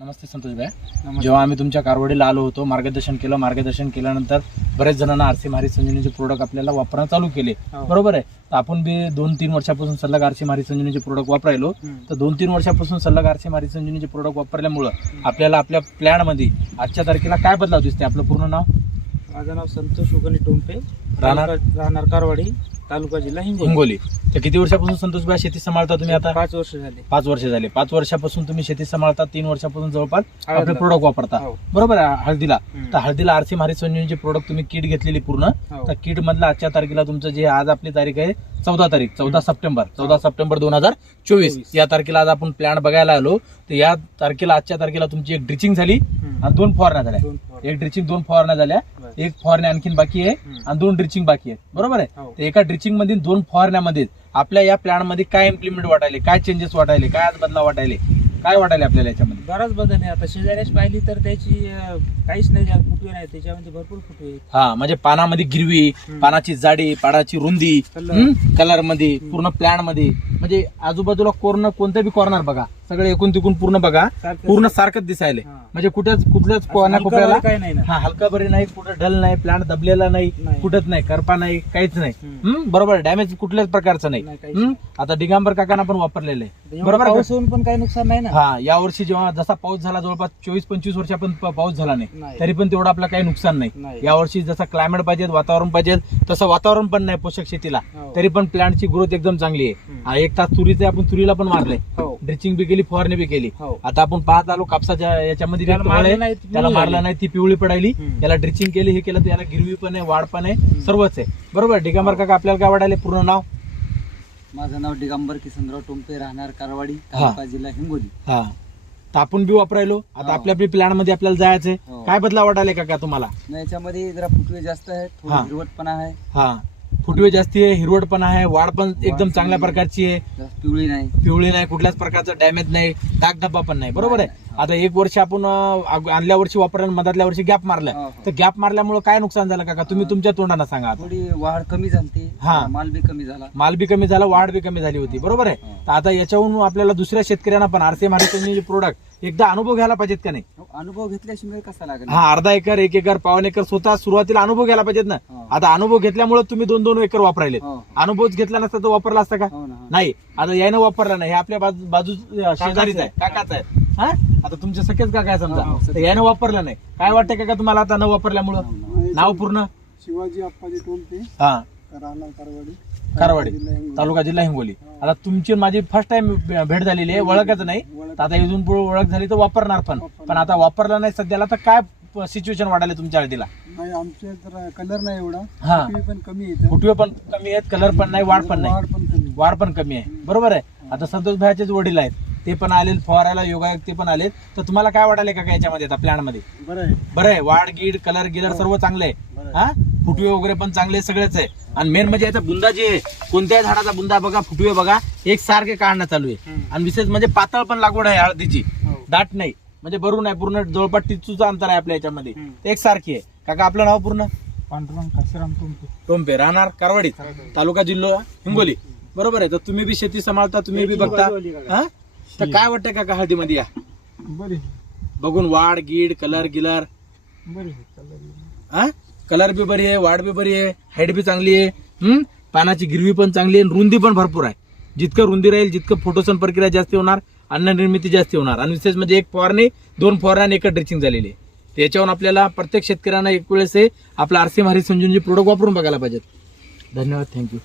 नमस्ते संतोष भाई. जेव्हा आम्ही तुमच्या कारवाडीला आलो होतो, मार्गदर्शन केल्यानंतर बरेच जणांना आरसी मारी संजीवनीचे प्रोडक्ट आपल्याला वापरणं चालू केले. बरोबर आहे. तर आपण बी 2-3 वर्षापासून सलग आरसी मारी संजीवनीचे प्रोडक्ट वापरायलो. तर 2-3 वर्षापासून सलग आरसी मारी संजीवनीचे प्रोडक्ट वापरल्यामुळं आपल्याला आपल्या प्लॅन मध्ये आजच्या तारखेला काय बदलाव दिसते? आपलं पूर्ण नाव? माझं नाव संतोष उगणी टोंपे, राहणार कारवाडी, तालुका जिल्हा हिंगोली. तर किती वर्षापासून संतोष भाई शेती सांभाळता तुम्ही? आता 5 वर्ष झाले. 5 वर्ष झाले. 5 वर्षापासून तुम्ही शेती सांभाळता. 3 वर्षापासून जवळपास आपले प्रोडक्ट वापरता. हो. बरोबर आहे. हळदीला तर हळदीला आरसी मारी संजीवनीचे प्रोडक्ट तुम्ही किट घेतलेली पूर्ण. हो. तर किट मधला आजच्या तारखेला तुमचं जे आज आपली तारीख आहे 14 सप्टेंबर 2024 या तारखेला आज आपण प्लॅन बघायला आलो. तर या तारखेला आजच्या तारखेला तुमची एक ड्रिचिंग झाली आणि 2 फवारण्या झाल्या. एक ड्रिचिंग 2 फवारण्या झाल्या. एक फवारणी आणखीन बाकी आहे आणि 2 ड्रिचिंग बाकी आहे. बरोबर आहे. तर एका ड्रिचिंग मध्ये 2 फवारण्यामध्ये आपल्या या प्लॅन मध्ये काय इम्प्लिमेंट वाटायले, काय चेंजेस वाटायले, काय आज बदलाव वाटायले, काय वाटायले आपल्याला याच्यामध्ये? बराच बदल आहे. आता शेजाऱ्याच पाहिली तर त्याची काहीच नाही, फुटवे नाही, त्याच्यामध्ये भरपूर फुटवे आहेत. हा, म्हणजे पानामध्ये गिरवी, पानाची जाडी, पानाची रुंदी, कलर मध्ये पूर्ण प्लॅन मध्ये, म्हणजे आजूबाजूला कोणतं बी कॉर्नर बघा, सगळे एकूण तिकून पूर्ण बघा, पूर्ण सारखंच दिसायले. म्हणजे कुठल्याच कोपऱ्याला काय नाही ना. हा, हलका बरी नाही, कुठं ढल नाही, प्लॅन दबलेला नाही, कुठत नाही, करपा नाही, काहीच नाही. बरोबर. डॅमेज कुठल्याच प्रकारचं नाही. आता दिगंबर काकांना पण वापरलेलं आहे. बरोबर. पाऊस होऊन पण काही नुकसान नाही ना. हा, यावर्षी जेव्हा जसा पाऊस झाला, जवळपास 24-25 वर्ष पण पाऊस झाला नाही, तरी पण तेवढं आपलं काही नुकसान नाही. यावर्षी जसं क्लायमेट पाहिजे, वातावरण पाहिजे, तसं वातावरण पण नाही पोषक शेतीला, तरी पण प्लांटची ग्रोथ एकदम चांगली आहे. 1 तास तुरीचे आपण तुरीला पण मारले, ड्रिचिंग बी केली, फवारणी बी केली. आता आपण पाहत आलो कापसाच्या याच्यामध्ये त्याला मारलं नाही, ती पिवळी पडायली. याला ड्रिचिंग केली, हे केलं, याला गिरवी पण आहे, वाढ पण आहे, सर्वच आहे. बरोबर. दिगंबर काका आपल्याला काय वाटायले? पूर्ण नाव? माझं नाव दिगंबर किसनराव टोंपे, राहणार कारवाडी, तालुका जिल्हा हिंगोली. हा, तर आपण बी वापरायलो. आता आपल्या प्लॅन मध्ये आपल्याला जायचंय. काय बदलाव वाटायले काका तुम्हाला? याच्यामध्ये जरा फुटवे जास्त आहेत, थोडी हिरवटपणा आहे. हा, फुटवे जास्ती आहे, हिरवटपणा आहे, वाढ पण एकदम चांगल्या प्रकारची आहे, पिवळी नाही, कुठल्याच प्रकारचा डॅमेज नाही, डाग धब्बा पण नाही. बरोबर आहे. आता 1 वर्ष आपण आणल्या वर्षी वापरलं, मधातल्या वर्षी गॅप मारलं, तर गॅप मारल्यामुळे काय नुकसान झालं काका? तुम्ही तुमच्या तोंडाने सांगा. थोडी वाढ कमी झाली, माल बी कमी झाला, वाढ बी कमी झाली होती. बरोबर आहे. तर आता याच्यावरून आपल्याला दुसऱ्या शेतकऱ्यांना पण आरसी मारी प्रोडक्ट एकदा अनुभव घ्यायला पाहिजेत का नाही? अनुभव घेतल्याशिवाय कसा लागेल? हा, अर्धा एकर, 1 एकर, पावन एकर स्वतः सुरुवातीला अनुभव घ्यायला पाहिजेत ना. आता अनुभव घेतल्यामुळे तुम्ही 2-2 एकर वापरायले. अनुभवच घेतला नसता तर वापरला असता का? नाही. आता यानं वापरला नाही, हे आपल्या बाजू शेजारीच आहे, काकाच आहे. हा, आता तुमचे सखेच काका आहे समजा, तर यानं वापरलं नाही. काय वाटतंय काका तुम्हाला आता न वापरल्यामुळं? नाव पूर्ण? शिवाजी अप्पाजी टोंपे, हा, राहणार कारवाडी, तालुका जिल्हा हिंगोली. आता तुमची माझी फर्स्ट टाइम भेट झालेली आहे, ओळखच नाही. आता इथून पुढे ओळख झाली तर वापरणार पण आता वापरला नाही सध्याला, तर काय सिच्युएशन वाढायला तुमच्या हळदीला? नाही, आमचे तर कलर नाही एवढा, हा, फुटवे पण कमी येतात, फुटवे पण कमी आहेत, कलर पण नाही, वाढ पण नाही, वाढ पण कमी आहे. बरोबर आहे. आता संतोष भाईचेच वडील आहेत, ते पण आले फवारायला, योगायोग ते पण आले. तर तुम्हाला काय वाटायले का याच्यामध्ये? आता प्लॅन मध्ये बरं आहे, वाढ गीड कलर गिलर सर्व चांगलं आहे. हा, फुटवे वगैरे पण चांगले, सगळेच आहे. आणि मेन म्हणजे याचा बुंदा जे आहे, कोणत्याही झाडाचा बुंदा बघा, फुटवे बघा, एक सारखे काढणं चालू आहे. आणि विशेष म्हणजे पातळ पण लागवड आहे हळदीची, दाट नाही, म्हणजे भरून आहे, पूर्ण जवळपास टिचूचं अंतर आहे आपल्या याच्यामध्ये, एक सारखी आहे. काका आपलं नाव पूर्ण? पांडुरंग काशीराम टोंपे, राहणार कारवाडी, तालुका जिल्हा हिंगोली. बरोबर आहे. तर तुम्ही बी शेती सांभाळता, तुम्ही बी बघता. हा, तर काय वाटतंय काका हळदीमध्ये या बरी बघून? वाढ गीड कलर गिलर, हा, कलर बी बरी आहे, वाढ बी बरी आहे, हाईट बी चांगली आहे, पानाची गिरवी पण चांगली आहे, रुंदी पण भरपूर आहे. जितकं रुंदी राहील, जितकं फोटोसन प्रक्रिया जास्त होणार, अन्न निर्मिती जास्त होणार. आणि विशेष म्हणजे 1 फवारणी, 2 फवारणी, 1 ड्रिचिंग झालेली आहे. त्याच्यावरून आपल्याला प्रत्येक शेतकऱ्यांना एक वेळेस आपलं आरसी मारी संजीवनी प्रोडक्ट वापरून बघायला पाहिजेत. धन्यवाद. थँक्यू.